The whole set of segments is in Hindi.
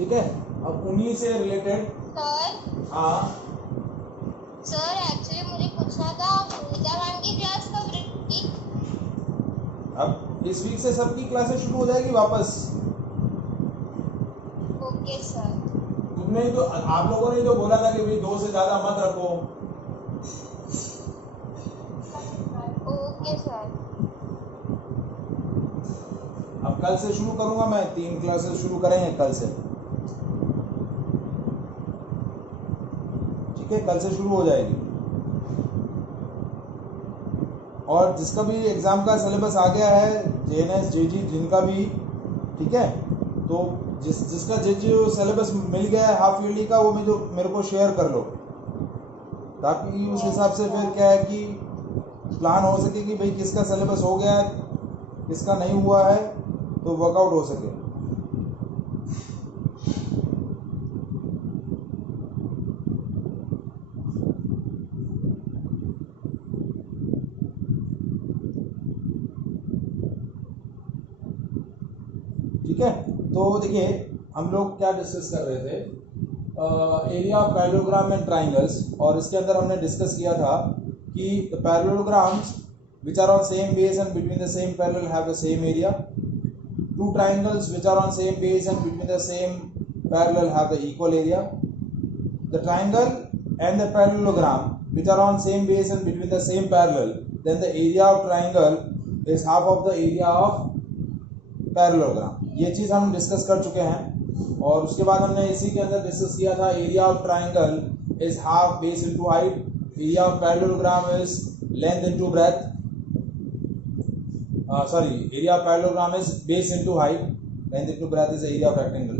ठीक है, अब उन्हीं से रिलेटेड। सर हाँ सर एक्चुअली मुझे पूछना था सुनीता मैम की क्लास कब रहेगी? अब इस वीक से सबकी क्लासेस शुरू हो जाएगी वापस। Okay sir. तुमने तो, आप लोगों ने तो बोला था कि भाई 2 से ज्यादा मत रखो। Okay sir. अब कल से शुरू करूंगा मैं, 3 क्लासेस शुरू करेंगे कल से। ठीक है, कल से शुरू हो जाएगी। और जिसका भी एग्जाम का सिलेबस आ गया है, जेएनएस जेजी जिनका भी, ठीक है, तो जिसका जो सिलेबस मिल गया है हाफ ईयरली का, वो मेरे को शेयर कर लो, ताकि उस हिसाब से फिर क्या है कि प्लान हो सके कि भाई किसका सिलेबस हो गया है, किसका नहीं हुआ है, तो वर्कआउट हो सके। ठीक है, तो देखिए हम लोग क्या डिस्कस कर रहे थे, area of parallelogram and triangles, और इसके अंदर हमने डिस्कस किया था कि the parallelograms which are on same base and between the same parallel have the same area. Two triangles which are on same base and between the same parallel have the equal area. The triangle and the parallelogram which are on same base and between the same parallel, then the area of triangle is half of the area of parallelogram. ये चीज हम डिस्कस कर चुके हैं। और उसके बाद हमने इसी के अंदर डिस्कस किया था area of triangle is half base into height, area of parallelogram is length into breadth, area of parallelogram is base into height, length into breadth is area of rectangle.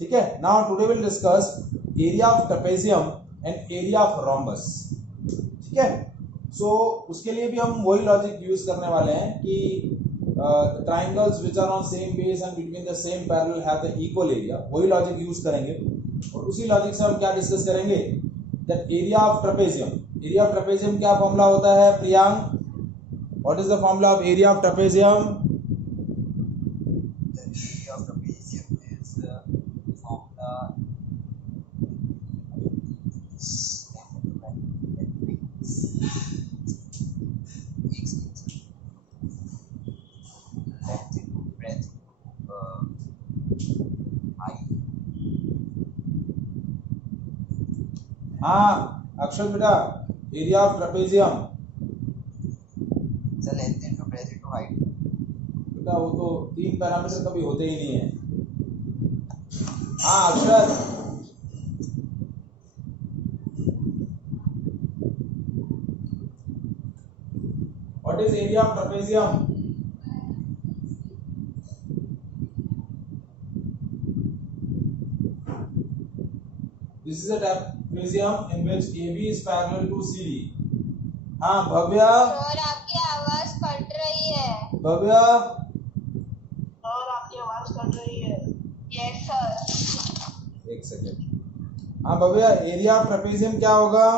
ठीक है, now today we'll discuss area of trapezium and area of rhombus. ठीक है, so उसके लिए भी हम वही लॉजिक यूज करने वाले हैं कि triangles which are on same base and between the same parallel have the equal area, वही लॉजिक यूज करेंगे। और उसी लॉजिक से हम क्या डिस्कस करेंगे, that area of trapezium, area of trapezium क्या फॉर्मूला होता है Priyank? What is the formula of area of trapezium? The area of trapezium is formula length into breadth height. हाँ अक्षत बेटा, area of trapezium The length into breadth into height. बेटा वो तो 3 पैरामीटर कभी होते ही नहीं है। हाँ Akshat, what is area of trapezium? This is a trapezium in which AB is parallel to CD. हाँ भव्या, सर आपकी आवाज कट रही है। भव्या और आपकी आवाज कट रही है। Yes sir. एक सेकेंड। हाँ भव्या, एरिया ऑफ ट्रेपेजियम क्या होगा?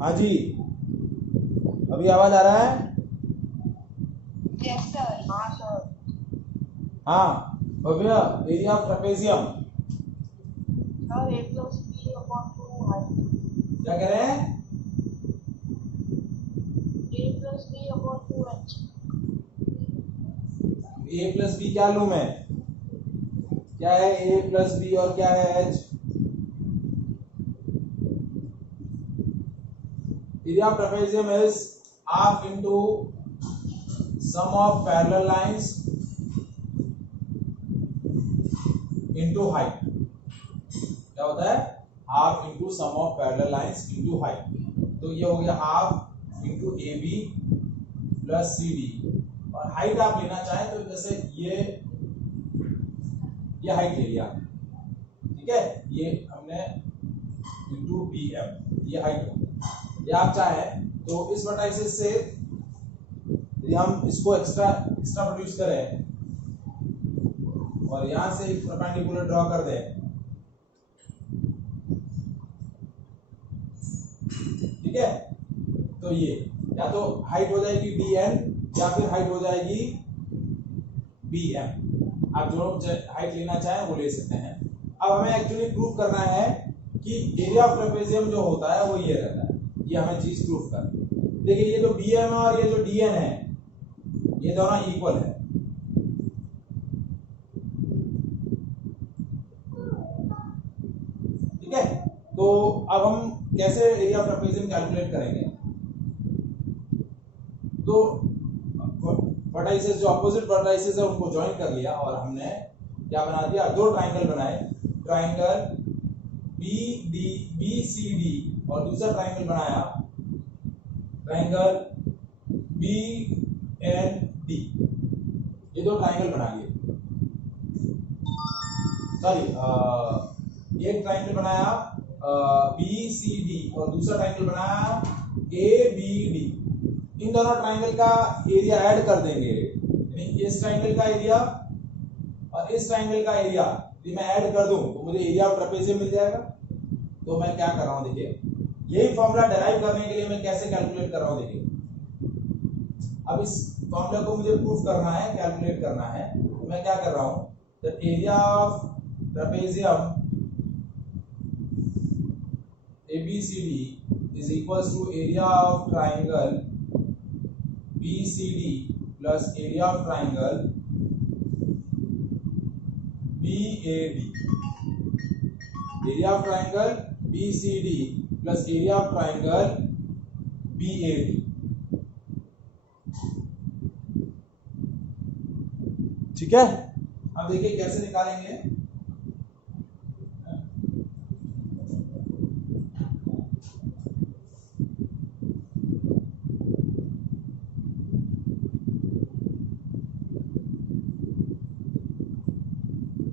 हाँ जी, अभी आवाज आ रहा है? Yes sir. हाँ सर। हाँ Bhavya, area of trapezium sir a plus b upon 2 height. क्या कह रहे हैं? a plus b upon 2h. A plus B क्या लूं मैं? क्या है ए प्लस बी और क्या है H? Area of trapezium is half into sum of parallel lines into height. क्या होता है? Half into sum of parallel lines into height. तो ये हो गया half into A B plus C D. और हाइट आप लेना चाहें तो जैसे ये हाइट ले लिया, ठीक है, ये हमने इंटू बी एम, ये हाइट हो गया। या आप चाहें तो इस वर्टाइसिस से यदि हम इसको एक्स्ट्रा प्रोड्यूस करें और यहां से एक परपेंडिकुलर ड्रॉ कर दें, ठीक है, तो ये या तो हाइट हो जाएगी डी एन या फिर हाइट हो जाएगी बी एम। आप जो हाइट लेना चाहें वो ले सकते हैं। अब हमें एक्चुअली प्रूव करना है कि एरिया ऑफ ट्रेपेजियम जो होता है वो ये रहता है। ये हमें चीज प्रूव करनी है। देखिए ये जो बी एम है और ये जो डी एन है ये दोनों इक्वल है। ठीक है, तो अब हम कैसे एरिया ऑफ ट्रेपेजियम कैलकुलेट करेंगे? तो वर्टाइसेस जो अपोजिट वर्टाइसेस है उनको ज्वाइन कर लिया और हमने क्या बना दिया? दो ट्राइंगल बनाए, ट्राइंगल बी सी डी, और दूसरा ट्राइंगल बनाया ट्राइंगल बी एन डी। ये दो ट्राइंगल बना लिए। सॉरी, एक ट्राइंगल बनाया बी सी डी और दूसरा ट्राइंगल बनाया ए बी डी। इन दोनों ट्राइंगल का एरिया ऐड कर देंगे, यानी इस ट्राइंगल का एरिया और इस ट्राइंगल का एरिया यदि मैं ऐड कर दूं तो मुझे एरिया ऑफ ट्रेपेजियम मिल जाएगा। तो मैं क्या कर रहा हूं, देखिए यही फॉर्मूला डेराइव करने के लिए मैं कैसे कैलकुलेट कर रहा हूं। देखिए अब इस फॉर्मूला को मुझे प्रूफ करना है, कैलकुलेट करना है, तो मैं क्या कर रहा हूं, the area of trapezium ABCD is equals to area of triangle BCD plus area of triangle BAD. Area of triangle BCD plus area of triangle BAD. ठीक है, अब देखिए कैसे निकालेंगे।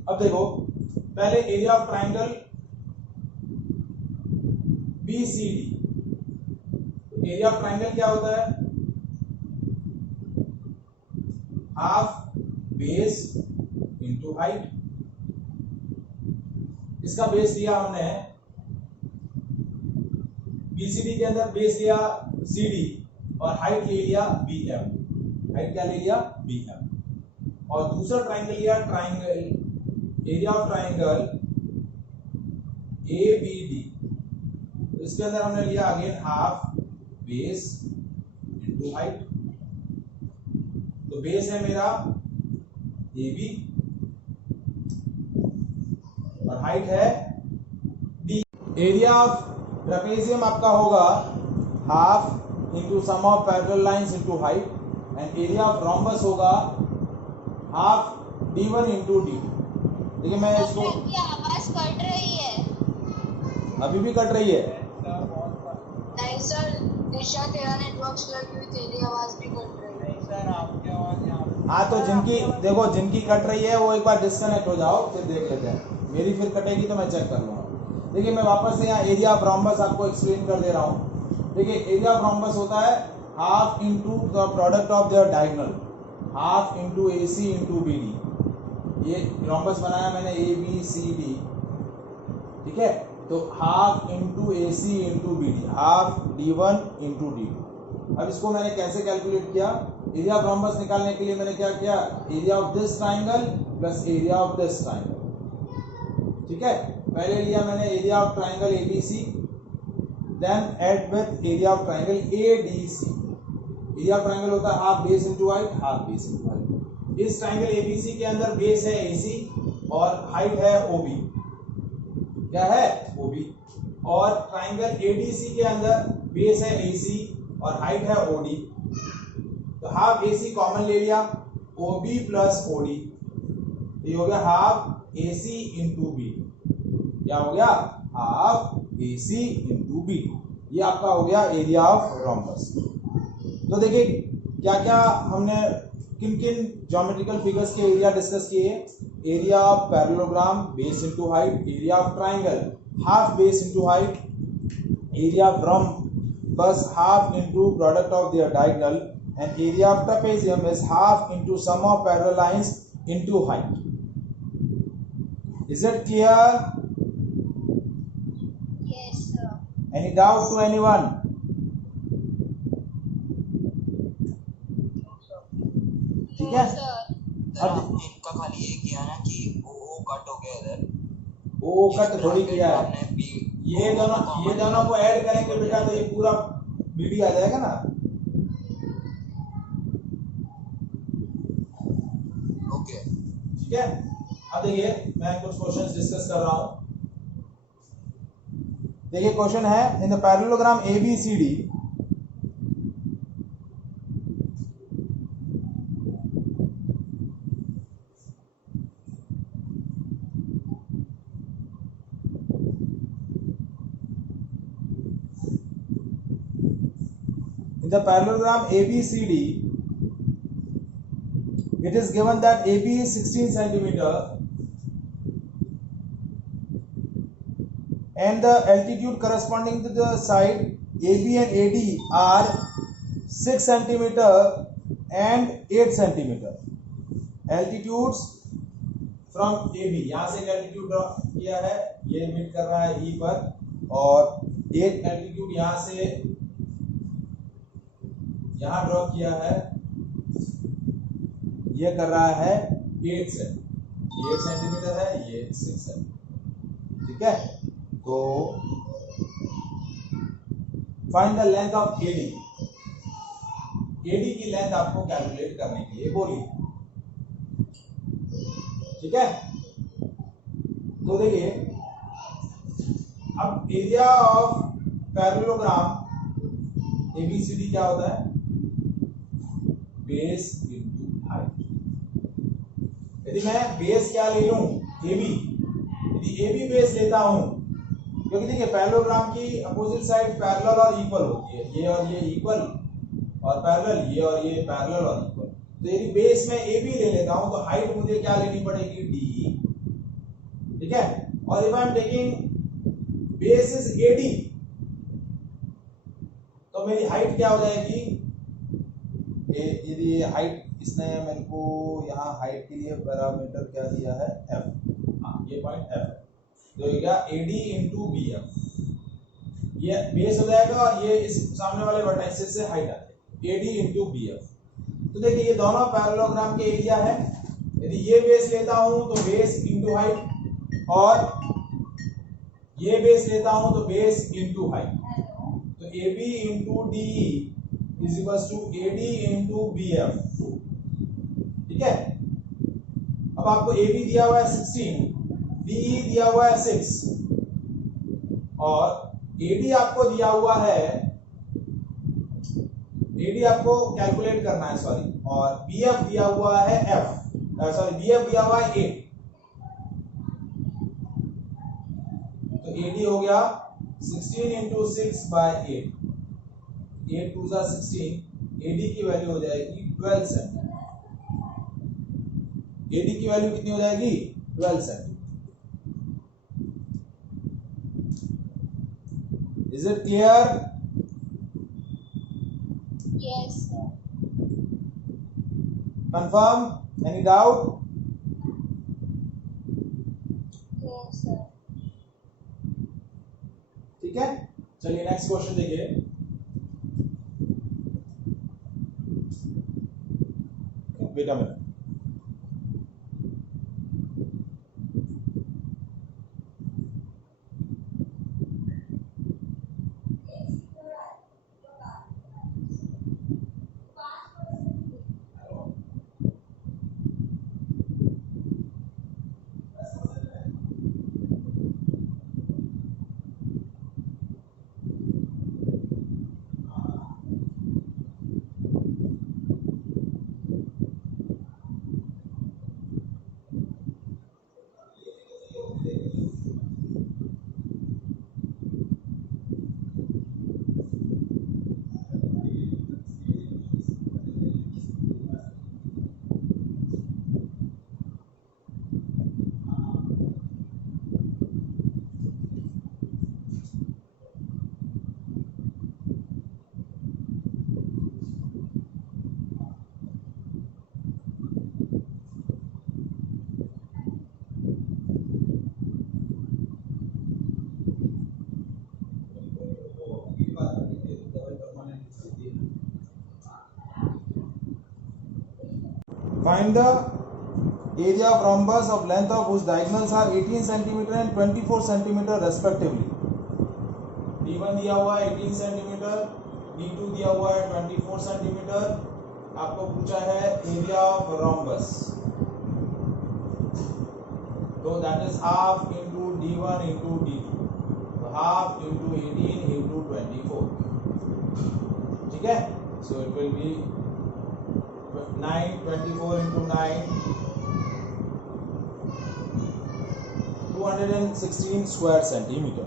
अब देखो पहले area of triangle BCD। Area of triangle क्या होता है? Half base into height. इसका बेस लिया हमने BCD के अंदर, बेस लिया CD और हाइट ले लिया BM। हाइट क्या ले लिया? BM। और दूसरा ट्राइंगल लिया triangle area of triangle ABD। तो इसके अंदर हमने लिया again half base into height. तो बेस है मेरा AB और हाइट है D। एरिया ऑफ ट्रेपेजियम आपका होगा half into sum of parallel lines into height, and area of rhombus होगा हाफ D1 इंटू D। देखिए मैं इसको, आपकी आवाज कट रही है। अभी भी कट रही है। नहीं सर, दिशा तेरा नेटवर्क लगी हुई, तेरी आवाज भी कट रही है। नहीं सर, आपकी आवाज यहाँ पे। हाँ तो जिनकी देखो, जिनकी कट रही है वो एक बार डिस्कनेक्ट हो जाओ, फिर देख लेते हैं। मेरी फिर कटेगी तो मैं चेक कर लूंगा। देखिए मैं वापस से यहाँ एरिया ऑफ रोम्बस आपको एक्सप्लेन कर दे रहा हूँ। देखिए एरिया ऑफ रोम्बस होता है half into the product of their diagonal, half into AC into BD। ये रोम्बस बनाया मैंने ABCD, ठीक है, तो half into AC into BD, half D1 into D2। अब इसको मैंने कैसे कैलकुलेट किया? एरिया ऑफ रोम्बस निकालने के लिए मैंने क्या किया? Area of this triangle plus area of this triangle. ठीक है, पहले लिया मैंने area of triangle ABC, then add with area of triangle ADC। Area of triangle होता है half base into height, half base into height. इस ट्राइंगल ABC के अंदर बेस है AC और हाइट है OB। क्या है? OB। और ट्राइंगल ADC के अंदर बेस है AC और हाइट है OD। तो हाफ AC कॉमन ले लिया, OB प्लस OD, ये हो गया हाफ AC इंटू बी। क्या हो गया? Half AC into B. ये आपका हो गया एरिया ऑफ रोम्बस। तो देखिए क्या क्या हमने किन किन ज्योमेट्रिकल फिगर्स के एरिया डिस्कस किए। Area of parallelogram base into height, area of triangle half base into height, area of rhombus half into product of their diagonal, and area of trapezium is half into sum of parallel lines into height. Is it clear? Yes, sir. Any doubt to anyone? ठीक है? No, sir. सर आपने इनका खाली ये किया ना कि ओ कट हो गया इधर, ओ कट थोड़ी किया है। आपने बी ये दोनों को ऐड करेंगे बेटा तो ये पूरा बीडी आ जाएगा ना। ओके। ठीक है, अब देखिए मैं कुछ क्वेश्चंस डिस्कस कर रहा हूं। देखिए क्वेश्चन है in the parallelogram ABCD the parallelogram ABCD, it is given that AB is 16 centimeter and the altitude corresponding to the side AB and AD are 6 centimeter and 8 centimeter. Altitudes from AB, यहाँ से altitude ड्रॉ किया है, ये मीट कर रहा है E पर, और एक altitude यहाँ से यहाँ ड्रॉ किया है, ये कर रहा है 8 सेंटीमीटर है, ये 6 सेंटीमीटर। ठीक है, तो find the length of AD। AD की लेंथ आपको कैलकुलेट करने के लिए बोली। ठीक है, तो देखिए अब एरिया ऑफ पैरेललोग्राम ABCD क्या होता है? Base into height. यदि मैं बेस क्या ले लूं? AB। यदि AB बेस लेता हूं, क्योंकि देखिए पैरेललोग्राम की अपोजिट साइड पैरेलल और इक्वल होती है, ये और ये इक्वल और पैरेलल, ये और ये पैरेलल और इक्वल। तो यदि बेस में AB ले लेता हूं तो हाइट मुझे क्या लेनी पड़ेगी? D। ठीक है, और if I am taking base is AD तो मेरी हाइट क्या हो जाएगी? यदि हाइट इसने मेरे को यहाँ हाइट के लिए पैरामीटर क्या दिया है? F। हाँ, ये पॉइंट F है, तो ये क्या? AD into BF। ये बेस हो जाएगा और ये इस सामने वाले वर्टेक्सेस से हाइट आ जाएगी, AD इंटू BF। तो देखिए ये दोनों पैरेललोग्राम के एरिया है। यदि ये बेस लेता हूं तो बेस इंटू हाइट, और ये बेस लेता हूं तो बेस इंटू हाइट। तो AB into DE is equals to AD into BF। ठीक है, अब आपको AB दिया हुआ है 16, DE दिया हुआ है 6, और AD आपको दिया हुआ है, AD आपको कैलकुलेट करना है, सॉरी, और BF दिया हुआ है BF दिया हुआ है 8। तो AD हो गया 16 इंटू 6 बाय 8, 8 2 जा 16, AD की वैल्यू हो जाएगी 12 सेंटीमीटर। AD की वैल्यू कितनी हो जाएगी? 12 centimetre. Is it clear? Yes, sir. Confirm? Any doubt? No, sir. ठीक है, चलिए नेक्स्ट क्वेश्चन देखिए। Wait a minute. Find the area of rhombus of length of whose diagonals are 18 cm and 24 cm respectively. D1 दिया हुआ है 18 cm, D2 दिया हुआ है 24 cm. आपको पूछा है एरिया ऑफ rhombus, तो that is half into D1 into D2, तो हाफ इंटू 18 इंटू 24. ठीक है, so it will be 9, 24 into 9, 216 square centimeter.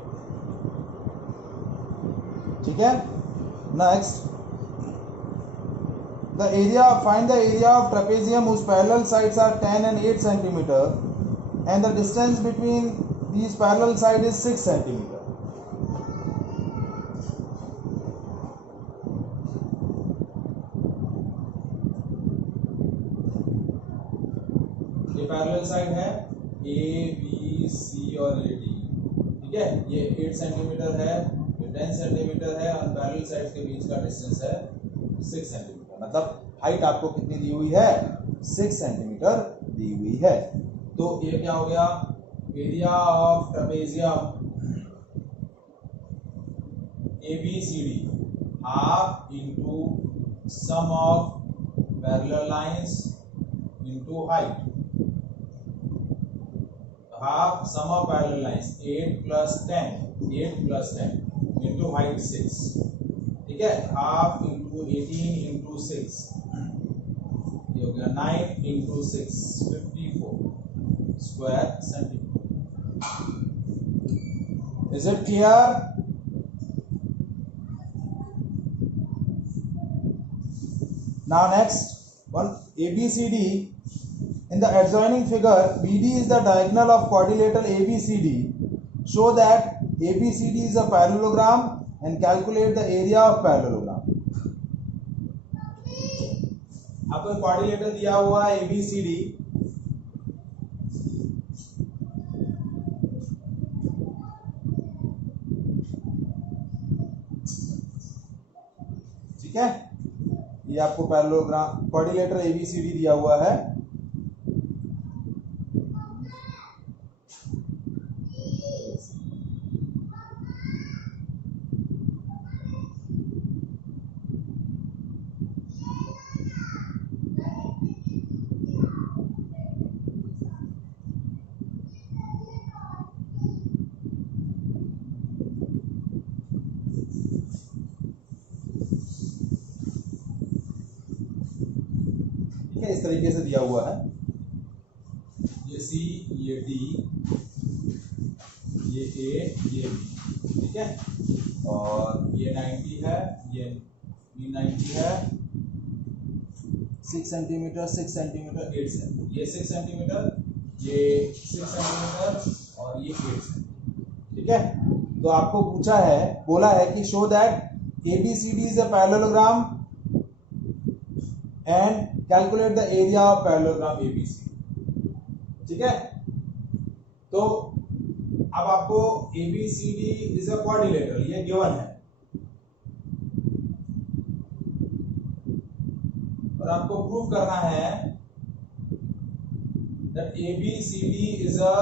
ठीक है. Next, the area, find the area of trapezium whose parallel sides are 10 and 8 centimeter and the distance between these parallel sides is 6 centimeter. ये पैरेलल साइड है ए बी सी और ए डी. ठीक है, ये 8 सेंटीमीटर है, ये 10 सेंटीमीटर है और पैरेलल साइड्स के बीच का डिस्टेंस है 6 सेंटीमीटर. मतलब हाइट आपको कितनी दी हुई है? 6 सेंटीमीटर दी हुई है. तो ये क्या हो गया? Area of trapezium A B C D half into sum of parallel lines into height. Half sum of parallel lines 8 plus 10 into height 6. ठीक है, half into 18 into 6, ये हो गया 9 into 6, 54 square centimeter. Is it clear? Now next one, ABCD. In the adjoining figure, BD is the diagonal of quadrilateral ABCD. Show that ABCD is a parallelogram and calculate the area of parallelogram. आपको क्वाड्रिलेटरल दिया हुआ है ABCD. ठीक है, ये आपको पैरेललोग्राम क्वाड्रिलेटरल ABCD दिया हुआ है. इस तरीके से दिया हुआ है. ये सी, ये डी, ये ए, ये बी. ठीक है, और ये 90 है, ये भी 90 है. 6 सेंटीमीटर, 6 सेंटीमीटर, 8 सेंटीमीटर. ये 6 सेंटीमीटर, ये 6 सेंटीमीटर और ये 8 सेंटीमीटर. ठीक है, तो आपको पूछा है, बोला है कि show that ABCD is a parallelogram and calculate the area of parallelogram ABC. ठीक है, तो अब आपको ABCD is a quadrilateral, ये गिवन है, और आपको प्रूव करना है that ABCD is a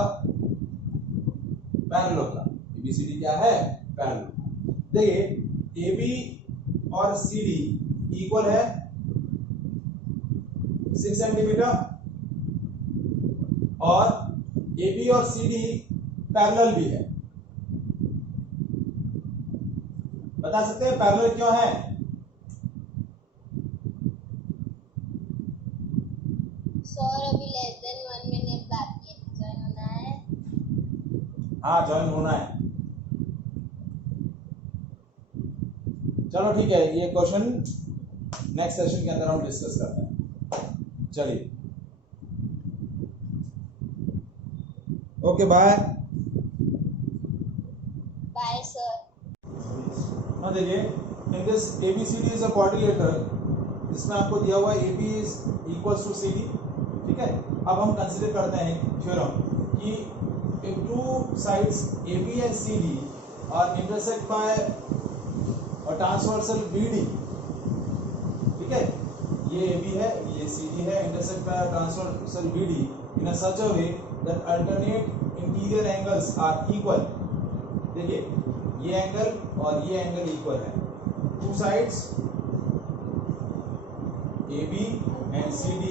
parallelogram. ABCD क्या है? पैरेललोग्राम. देखिए AB और CD इक्वल है 6 सेंटीमीटर और AB और CD पैरेलल भी है. बता सकते हैं पैरेलल क्यों है? सर अभी लेस देन 1 मिनट बाकी है, ज्वाइन होना है. हाँ, ज्वाइन होना है. चलो ठीक है, ये क्वेश्चन नेक्स्ट सेशन के अंदर हम डिस्कस करते हैं. चलिए, ओके, बाय बाय सर. हाँ, देखिए in this ABCD is a quadrilateral. इसमें आपको दिया हुआ है AB is equals to CD. ठीक है, अब हम कंसीडर करते हैं थ्योरम कि if two sides AB and CD are intersect by a transversal BD. ठीक है, ये AB है, ये CD है, intersect by a transversal BD in a such a way that alternate interior angles are equal. देखिए ये एंगल और ये एंगल इक्वल है. Two sides AB and CD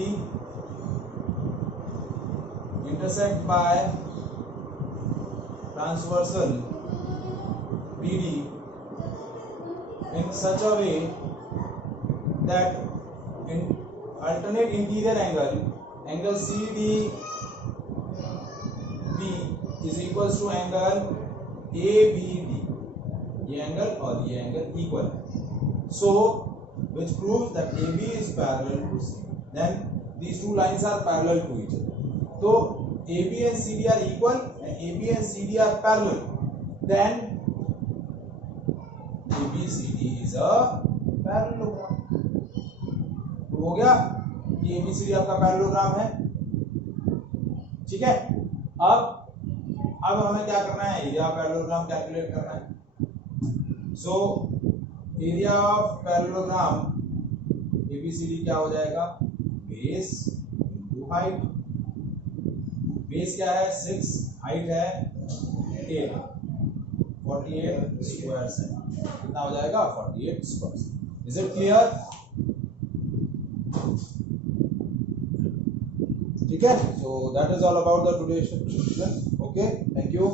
intersect by transversal BD in such a way that in alternate interior angle CDB is equals to angle ABD. ये एंगल और ये एंगल इक्वल है. So which proves that AB is parallel to CD. Then these two lines are parallel to each other. So AB and CD are equal and AB and CD are parallel. Then ABCD is a parallelogram. तो हो गया कि ABCD आपका पैरेललोग्राम है. ठीक है. अब हमें क्या करना है, एरिया ऑफ पैरेललोग्राम कैलकुलेट करना है. So area of parallelogram ABCD क्या हो जाएगा, बेस इनटू हाइट. बेस क्या है 6, हाइट है 8, 48 स्क्वायर से कितना हो जाएगा 48 स्क्वायर. Is it clear? ठीक है. So that is all about the today session. Okay, thank you.